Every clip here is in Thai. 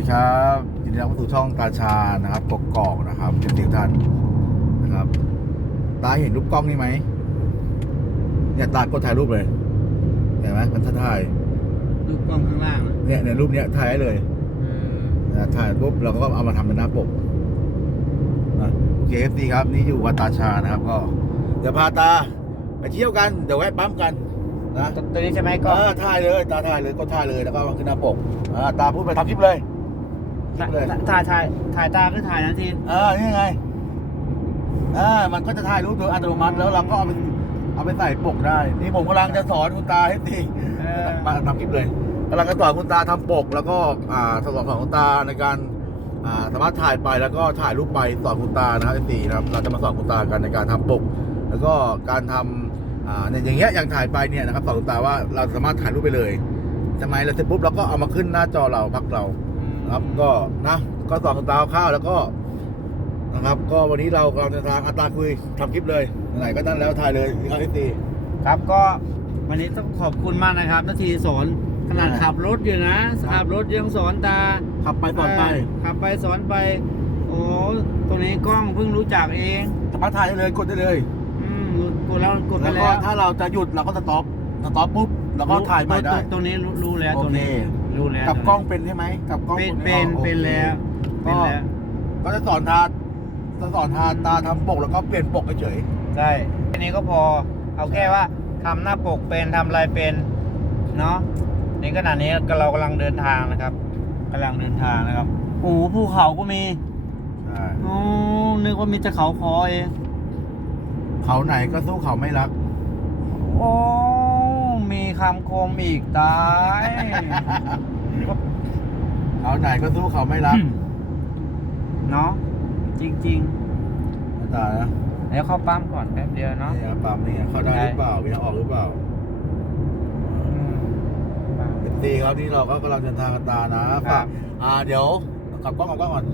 ดีครับยินดีต้อนรับเข้าสู่ช่องตาชานะครับกกอกนะครับเป็นสิวท่านนะครับ ตาเห็นรูปกล้องนี่ไหมเนี่ยตากดถ่ายรูปเลยเห็นไหมมันถ่ายรูปกล้องข้างล่างอะเนี่ยเนี่ยรูปเนี้ยถ่ายได้เลยเออนะถ่ายปุ๊บเราก็เอามาทำเป็นหน้าปกนะโอเคดีครับนี่อยู่วัดตาชานะครับ ก็ เดี๋ยวพาตาไปเที่ยวกันเดี๋ยวแวะปั๊มกันนะ ตัวตัวนี้ใช่ไหมก็ก็ถ่ายเลย ตาถ่ายเลยก็ถ่ายเลยแล้วก็มาขึ้นหน้าปกอ่าตาพูดไปทำคลิปเลย คลิปเลย ถ่ายถ่ายถ่ายตาคือถ่ายนาทีเออนี่ไงอ่ามันก็จะถ่ายรูปโดยอัตโนมัติแล้วเราก็เอาไปเอาไปใส่ปกได้ นี่ผมกำลังจะสอนคุณตาให้ทีเออมาทำคลิปเลยกำลังจะสอนคุณตาทำปก แล้วก็อ่าสอนสอนคุณตาในการอ่าสามารถถ่ายไปแล้วก็ถ่ายรูปไปสอนคุณตานะครับทีนะครับเราจะมาสอนคุณตากันในการทำปก แล้วก็การทำอ่าในอย่างเงี้ยอย่างถ่ายไปเนี่ยนะครับสอนคุณตาว่าเราสามารถถ่ายรูปไปเลยทำไมเราเสร็จปุ๊บเราก็เอามาขึ้นหน้าจอเราพักเรา นะครับ ก็นะก็สอนคุณตาข้าวๆแล้วก็นะครับ ก็วันนี้เรากำลังเดินทางอัตราคุยทำคลิปเลยไหนๆก็นั่นแล้วถ่ายเลยที่เขาที่ตีครับก็วันนี้ต้องขอบคุณมากนะครับนาทีสอนขนาดอ่าขับรถอยู่นะขับรถยังสอนตาขับไปก่อนไปเขับไปสอนไป โอ้ตรงนี้กล้องเพิ่งรู้จักเองสามารถถ่ายได้เลยกดได้เลยอืมกดแล้วกดไปแล้วแล้ก็วถ้าเราจะหยุดเราก็สต็อปสต็อปปุ๊บเราก็ถ่ายใหม่ได้ตรงตรงนี้รู้รู้แล้วโอตรงเคนี้ รู้แล้วกับกล้องเป็นใช่ไหมกับกล้องเป็นกดเป็นไม่ออกเป็นแล้วโอเป็นเคแล้วก็ก็จะสอนทาจะสอนทาตาทำปกแล้วก็เปลี่ยนปกเฉยใช่แค่นี้ก็พอเอาแค่ว่าทำหน้าปกเป็นทำอะไรเป็นเนาะในขณะนี้เรากำลังเดินทางนะครับกำลังเดินทางนะครับโอ้โหภูเขาก็มีๆใช่โอ้นึกว่ามีแต่เขาคอเองเขาไหนก็สู้เขาไม่รัก โอ้ มีคำคมอีกตาย เขาไหนก็สู้เขาไม่รักเนาะจริง ตานะๆ แล้วเข้าปั๊มก่อนแป๊บเดียวเนาะนี่ครับปั๊มนี่เข้าได้หรือเปล่ามีทางออกหรือเปล่าอืมเอฟซีครับนี่เราก็กำลังเดินทางกันตานะฝากอ่าเดี๋ยวกลับกล้องกลับกล้องก่อน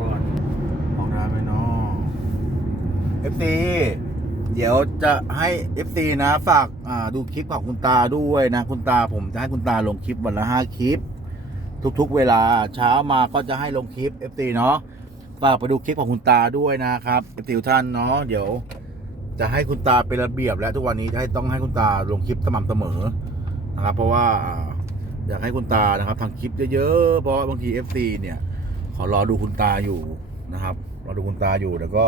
ก่อนห้องน้ำไปเนาะเอฟซี เดี๋ยวจะให้เอฟซีนะฝากดูคลิปของคุณตาด้วยนะ คุณตาผมจะให้คุณตาลงคลิปวันละห้าคลิป ทุกๆ เวลาเช้ามาก็จะให้ลงคลิปเอฟซีเนาะฝากไปดูคลิปของคุณตาด้วยนะครับเอฟซีท่านเนาะเดี๋ยว จะให้คุณตาเป็นระเบียบ และทุกวันนี้ให้ต้องให้คุณตาลงคลิปสม่ำเสมอนะครับ เพราะว่าอยากให้คุณตานะครับทำคลิปเยอะๆเพราะบางที FC เนี่ยขอรอดูคุณตาอยู่นะครับรอดูคุณตาอยู่แล้วก็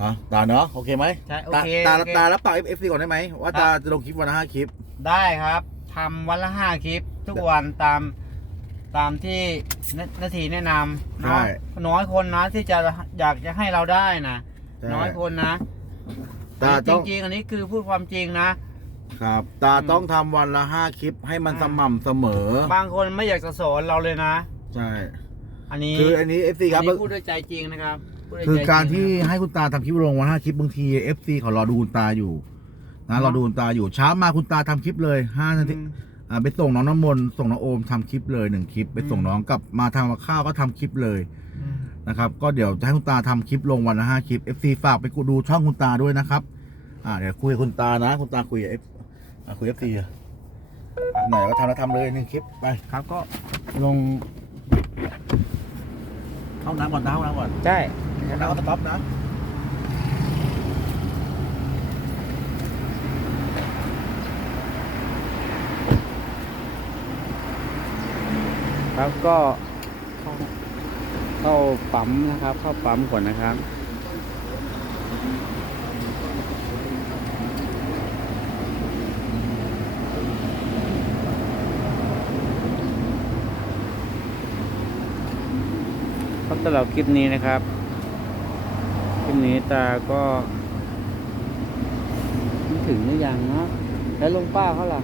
นะตาเนาะโอเคไหมใช่โอตาเคตาโอเค ตารับปาก FC ก่อนได้ไหมว่าตาจะลงคลิปวันละห้าคลิป ได้ครับทำวันละห้าคลิป ทุกวันตามตามที่นนาทีแนะนำเนาะใช่น้อยคนนะที่จะอยากจะให้เราได้นะใช่น้อยคนนะตาจต้องริงๆอันนี้คือพูดความจริงนะ ครับ ตาต้องทำวันละห้าคลิปให้มันอ่า สม่ำเสมอ บางคนไม่อยากจะสอนเราเลยนะ ใช่ อันนี้คืออันนี้ FC ครับ อันนี้พูดด้วยใจจริงนะครับพูดด้วย คือใจจงการที่นะให้คุณตาทำคลิปลงวันห้าคลิปบางที FC เขารอดูคุณตาอยู่นะรอดูคุณตาอยู่เช้ามาคุณตาทำคลิปเลยห้านาทีอืมอ่าไปส่งน้องน้ำมนต์ส่งน้องโอมทำคลิปเลยหนึ่งคลิป ไปส่งอืมน้องกลับมาทำกับข้าวก็ทำคลิปเลยอืม นะครับ ก็เดี๋ยวจะให้คุณตาทำคลิปลงวันละห้าคลิป FC ฝากไปกูดูช่องคุณตาด้วยนะครับ อ่าเดี๋ยวคุยกับคุณตานะ คุณตาคุยกับ F อ่าคุย FC อะไหนก็ทำแล้วทำเลยหนึ่งคลิปไปครับก็ลงเข้าน้ำก่อนนะเข้าน้ำก่อน ใช่เข้าน้ำก็สต็อปนะครับก็เข้าปั๊มนะครับ เข้าปั๊มก่อนนะครับครับสำหรับคลิปนี้นะครับ คลิปนี้ตาก็ไม่ถึงหรือยังเนาะแล้วลุงป้าเขาล่ะ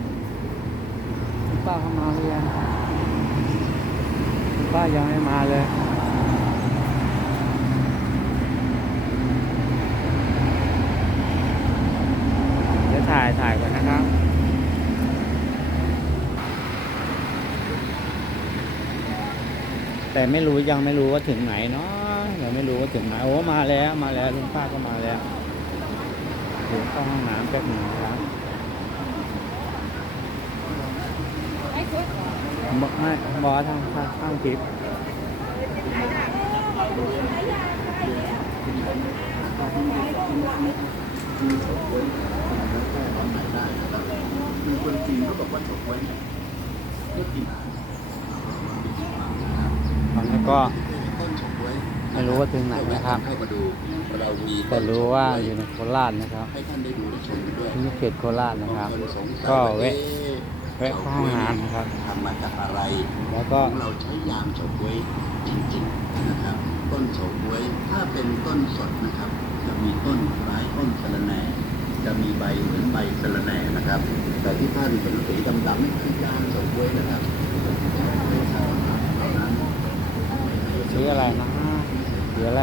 ลุงป้าเขามาหรือยังลุงป้ายังไม่มาเลยเดี๋ยวถ่ายถ่ายก่อนนะครับแต่ไม่รู้ยังไม่รู้ว่าถึงไหนเนาะ ยังไม่รู้ว่าถึงไหนโอ้มาแล้วมาแล้วลุงป้าก็มาแล้วเดี๋ยวเข้าห้องน้ำแป๊บหนึ่งนะครับบอกให้บอกทางทางคลิปคือคนจีนเขาบอกว่าฉก๊วยเนี่ยก็กินตอนนี้ก็ ไม่รู้ว่าถึงไหนนะครับเข้ามาดูเรามีแต่รู้ว่าอยู่ในโคราชนะครับให้ท่านได้ดูได้ชมกันด้วยที่เขตโคราชนะครับบางคนสงสัยก็ว่าแวะเอ๊ะแวะเข้าห้องน้ำนะครับทำมาจากอะไร แล้วก็ของเราใช้ยางเฉาก๊วยจริงๆนะครับ ต้นเฉาก๊วยถ้าเป็นต้นสดนะครับ จะมีต้นคล้ายต้นสะระแหน่จะมีใบเหมือนใบสะระแหน่นะครับ แต่ที่ท่านเห็นสีดำๆนี่คือยางเฉาก๊วยนะครับไม่ใช่เท่านั้นซื้ออะไรนะ ซื้ออะไร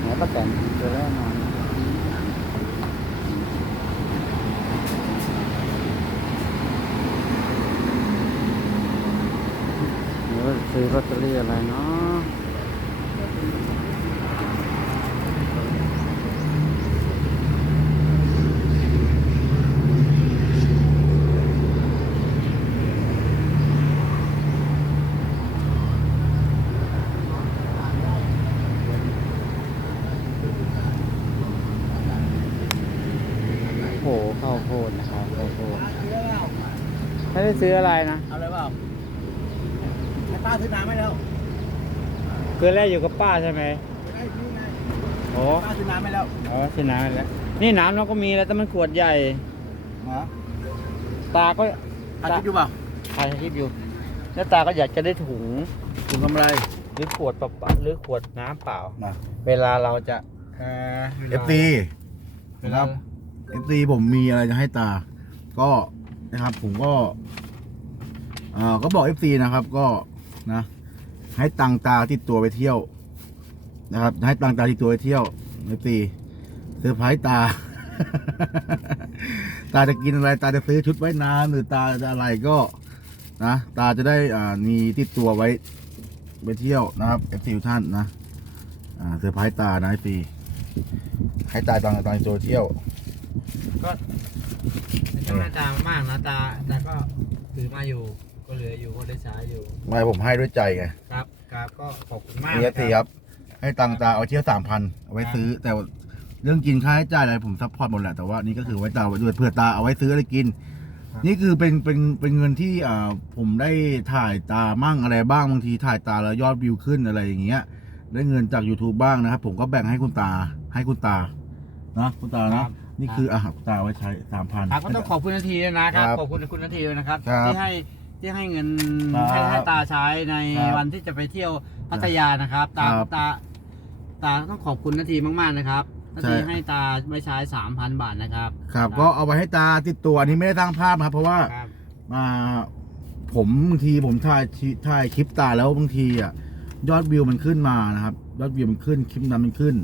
ไหนป้าแตนซื้ออะไรมาหรือว่าซื้อลอตเตอรี่อะไรเนาะโอ้โหข้าวโพดนะครับข้าวโพด ไม่ได้ซื้ออะไรนะ เอาเลยเปล่าให้ป้าซื้อน้ำให้แล้วคือแรกอยู่กับป้าใช่ไหมโอ้ป้าซื้อน้ำให้แล้วอ๋อซื้อน้ำแล้วนี่น้ำเราก็มีแล้วแต่มันขวดใหญ่นะตาก็ถ่ายคลิปอยู่เปล่าถ่ายคลิปอยู่แล้วตาก็อยากจะได้ถุงคุณทำอะไรหรือขวดเปล่าๆหรือขวดน้ำเปล่านะเวลาเราจะเอ่อวลา FT เวลา FT ผมมีอะไรจะให้ตา ก็ นะครับ ผมก็เออก็บอก FT นะครับ ก็นะให้ตังตาติดตัวไปเที่ยว นะครับ ให้ตังตาติดตัวไปเที่ยว FT เซอร์ไพรส์ตา ตาจะกินอะไร ตาจะซื้อชุดไว่าน้ำหรือตาจะอะไรก็นะตาจะได้อ่ามีติดตัวไว้ไปเที่ยวนะครับ FT ทุกท่านนะอ่าเซอร์ไพรส์ตานะ FT ให้ตาตังตาโซเที่ยว ก็ ไม่ต้องให้ตามากนะตาตาก็ถือมาอยู่ ก็เหลืออยู่ก็ได้ใช้อยู่ ไม่ผมให้ด้วยใจไงครับครับก็ขอบคุณมากมีทีครับ ให้ตังตาเอาเที่ยวสามพันเอาไว้ซื้อ แต่เรื่องกินค่าใช้จ่ายอะไรผมซัพพอร์ตหมดแหละแต่ว่านี่ก็คือไว้ตาไว้ด้วยเพื่อตาเอาไว้ซื้ออะไรกิน นี่คือเป็นเป็นเป็นเงินที่อ่าผมได้ถ่ายตามั่งอะไรบ้างบางทีถ่ายตาแล้วยอดวิวขึ้นอะไรอย่างเงี้ย ได้เงินจาก YouTube บ้างนะครับ ผมก็แบ่งให้คุณตาให้คุณตานะคุณตาครันะบ นี่คืออาหารคุณตาไว้ใช้สามพัน ครับก็ต้องขอบคุณนาทีด้วยนะครับ ครับขอบคุณคุณนาทีด้วยนะครับ ครับที่ให้ที่ให้เงินครับให้ให้ตาใช้ในครับวันที่จะไปเที่ยวพัทยานะครับ ตาครับตาตาต้องขอบคุณนาทีมากๆนะครับนาทีใช่ ให้ตาไว้ใช้สามพันบาทนะครับครับก็เอาไว้ให้ตาติดตัวอันนี้ไม่ได้สร้างภาพนะครับ เพราะว่าครับ มาผมบางทีผมถ่ายชีถ่ายคลิปตาแล้วบางทีอะยอดวิวมันขึ้นมานะครับ ยอดวิวมันขึ้นคลิปนั้นมันขึ้น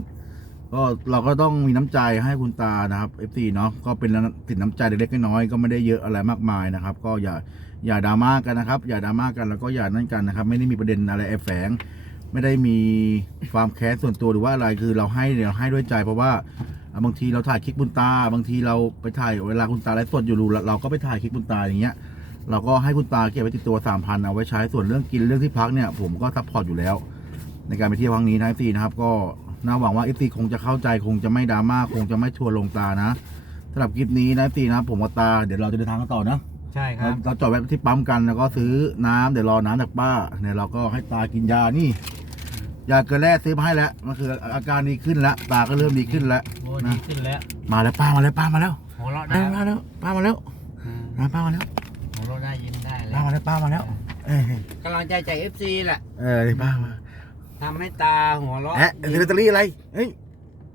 ก็เราก็ต้องมีน้ำใจให้คุณตานะครับ FC เนาะก็เป็นติดน้ำใจเล็กๆน้อยๆก็ไม่ได้เยอะอะไรมากมายนะครับ ก็อย่าอย่าดราม่ากันนะครับ อย่าดราม่ากันแล้วก็อย่านั่นกันนะครับ ไม่ได้มีประเด็นอะไรแอบแฝง ไม่ได้มีความแค้นส่วนตัวหรือว่าอะไรคือเราให้เราให้ด้วยใจ เพราะว่าบางทีเราถ่ายคลิปคุณตา บางทีเราไปถ่ายเวลาคุณตาไลฟ์สดอยู่เราเราก็ไปถ่ายคลิปคุณตาอย่างเงี้ยเราก็ให้คุณตาเก็บไว้ติดตัวสามพันเอาไว้ใช้ส่วนเรื่องกินเรื่องที่พักเนี่ยผมก็ซัพพอร์ตอยู่แล้ว ในการไปเที่ยวครั้งนี้นะเอฟซีนะครับ ก็ น่าหวังว่าเอฟซีคงจะเข้าใจคงจะไม่ดราม่าคงจะไม่ทัวร์ลงตานะสำหรับคลิปนี้นะเอฟซีนะครับผมกับตาเดี๋ยวเราจะเดินทางกันต่อนะใช่คเรารับเราจอดแวะที่ปั๊มกันแล้วก็ซื้อน้ำเดี๋ยวรอน้ำจากป้าเนี่ยเราก็ให้ตากินยานี่ยาเกลือแร่ซื้อมาให้แล้วมันคืออาการดีขึ้นแล้วตาก็เริ่มดีขึ้นแล้วโอ้ดีขึ้นแล้ว มาแล้วป้ามาแล้วป้ามาแล้วหัวเราะป้าได้มาแล้วป้ามาแล้วอืมนะป้ามาแล้วหัวเราะได้ยิ้มได้แล้ป้าวมาแล้วป้ามาแล้วเอ้ยกำลังใจจาก FC แหละเออนี่ป้ามา ทำให้ตาหัวเราะแอะซื้อลอตเตอรี่อะไรเฮ้ย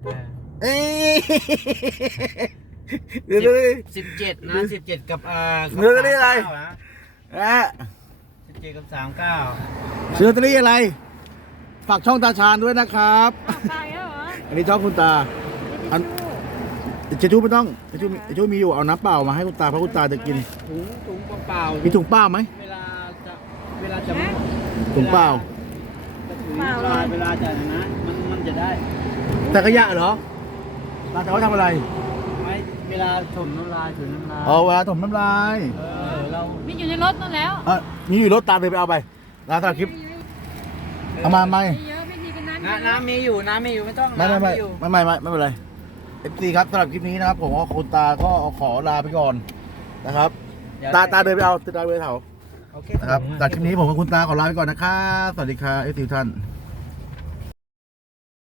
เออเอ้ยซื้อลอตเตอรี่สิบเจ็ดนะสิบเจ็ดกับอ่าเรือได้อะไร39นะแอะสิบเจ็ดกับสามเก้าซื้อลอตเตอรี่อะไรฝากช่องตาชาญด้วยนะครับตายแล้วเหรออันนี้ช่องคุณตาอันเจชูไม่ต้องเจชูเจชูมีอยู่เอาน้ำเปล่ามาให้คุณตาเพราะคุณตาจะกินถุงถุงเปล่าๆมีถุงเปล่าไหมเวลาจะเวลาจะถุงเปล่า จะถุงเวลาเวลาจะนะมันมันจะได้แต่ขยะเหรอตาจะเขาทำอะไร ไม่เวลาถมน้ำลายถุงน้ำลายอ๋อเวลาถมน้ำลายเออเรามีอยู่ในรถนั่นแล้วเออมีอยู่รถตามเลยไปเอาไปนะสำหรับคลิปเอามาไหมเยอะไม่มีกันนั้นน้ำน้ำมีอยู่น้ำมีอยู่ไม่ต้องไม่ไม่ไม่น้ำอยู่ไม่ไม่ไม่ไม่เป็นไรเอฟซีครับสำหรับคลิปนี้นะครับผมว่าคุณตาก็ขอลาไปก่อนนะครับเดี๋ยวตาตาเดินไปเอาตาเดินไปเถาโอเค นะครับจากคลิปนี้ผมกับคุณตาขอลาไปก่อนนะครับ สวัสดีครับเอฟซีท่าน